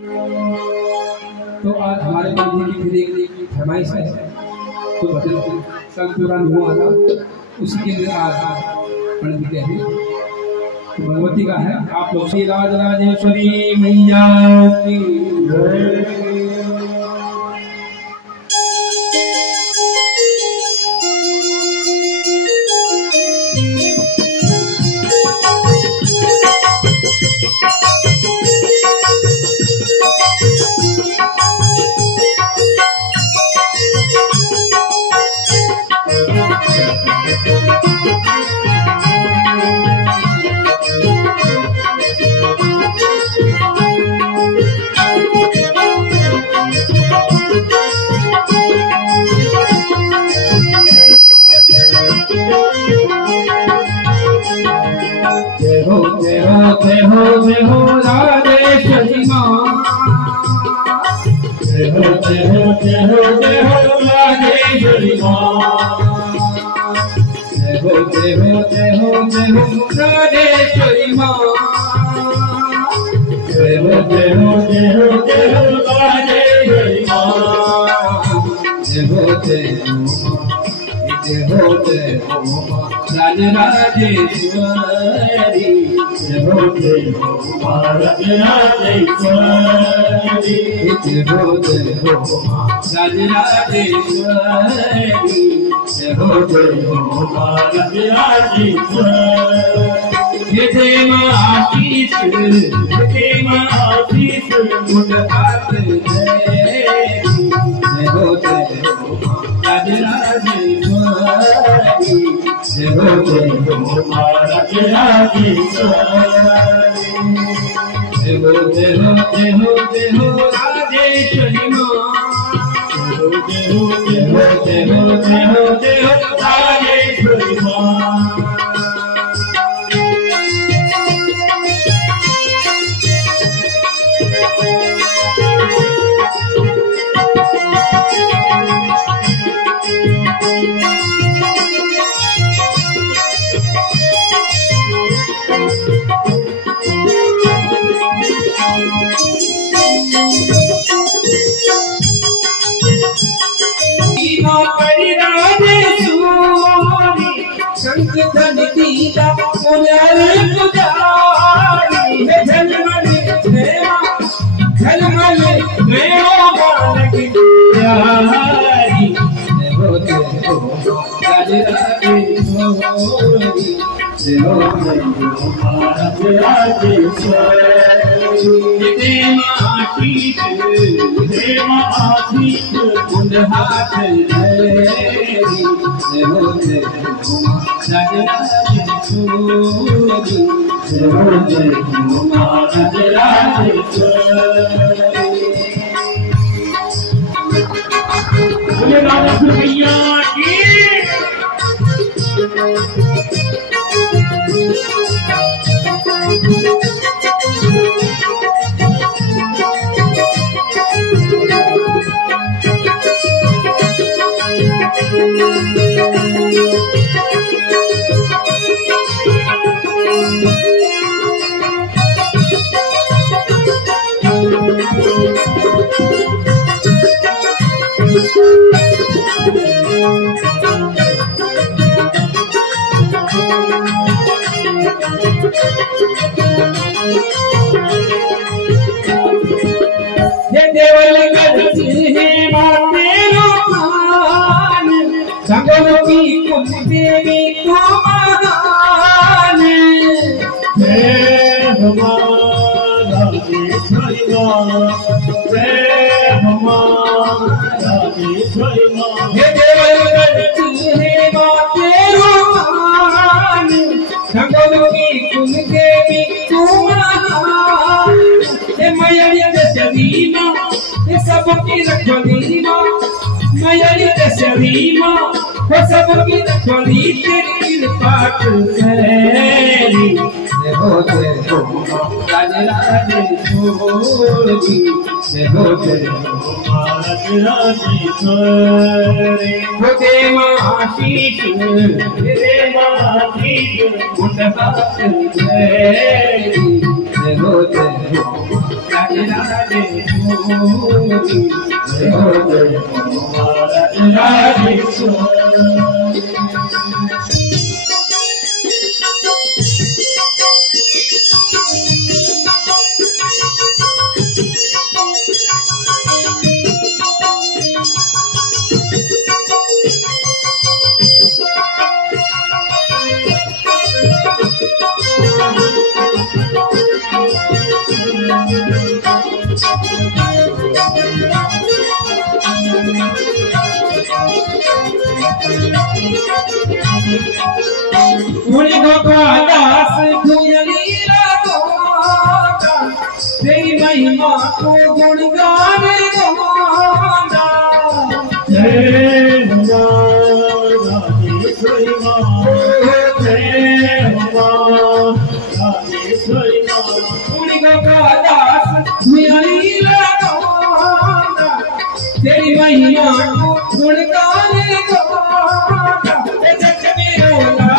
तो आज हमारे पंडित की फिर एक फरमाइश है, तो भजन कल पूरा नहीं हुआ था, उसी के लिए आज पंडित के हैं तो भगवती का है। आप लोग श्री राज राजेश्वरी मैया की जय। जय हो राजेश्वरी माँ, जय हो राजेश्वरी माँ, जय हो राजेश्वरी माँ, जय हो राजेश्वरी माँ, जय हो राज राजेश्वरी, जय हो राज राजेश्वरी, जय हो राज राजेश्वरी, जय हो राज राजेश्वरी। जय माँ आशीष, जय माँ आशीष मुझ हाथ जय हो राज राजेश्वरी, जय हो राज राजेश्वरी, जय हो राजेश्वरी माँ, जय हो राजेश्वरी माँ। शंख धन दीदा पुनर पुजारी है, झलमल बालक प्यारी, जय हो राज राजेश्वरी, जय हो राज राजेश्वरी। जय माँ आशीष, जय माँ आशीष मुझ हाथ जय हो राज राजेश्वरी, जय हो राज राजेश्वरी। बोले बाबा सुरैया की। ये देवल गढ़ है मातेरो मान, संगों की कुल देवी को महान, जय हमारा राजेश्वरी माँ, जय हमारा राजेश्वरी माँ। ये देवल गढ़ है मातेरो मान, संगों की कुल देवी को महान, मैया दशरी माँ सबकी रखवाली माँ, मैया दशरी माँ सबकी रखवाली, तेरी कृपा तेरी, जय हो राज राजेश्वरी, जय हो राज राजेश्वरी। जय माँ आशीष, जय माँ आशीष मुझ हाथ जय हो राज राधे राधे सोनी जय हो जय राधे राधे सोनी। उड़ी गोपादास धुयलीला गोदा तेरी महिमा को गुणगान गोदा जय राजेश्वरी माँ जय राजेश्वरी माँ। उड़ी गोपादास धुयलीला गोदा तेरी महिमा को गुणगान गोदा जग में रोला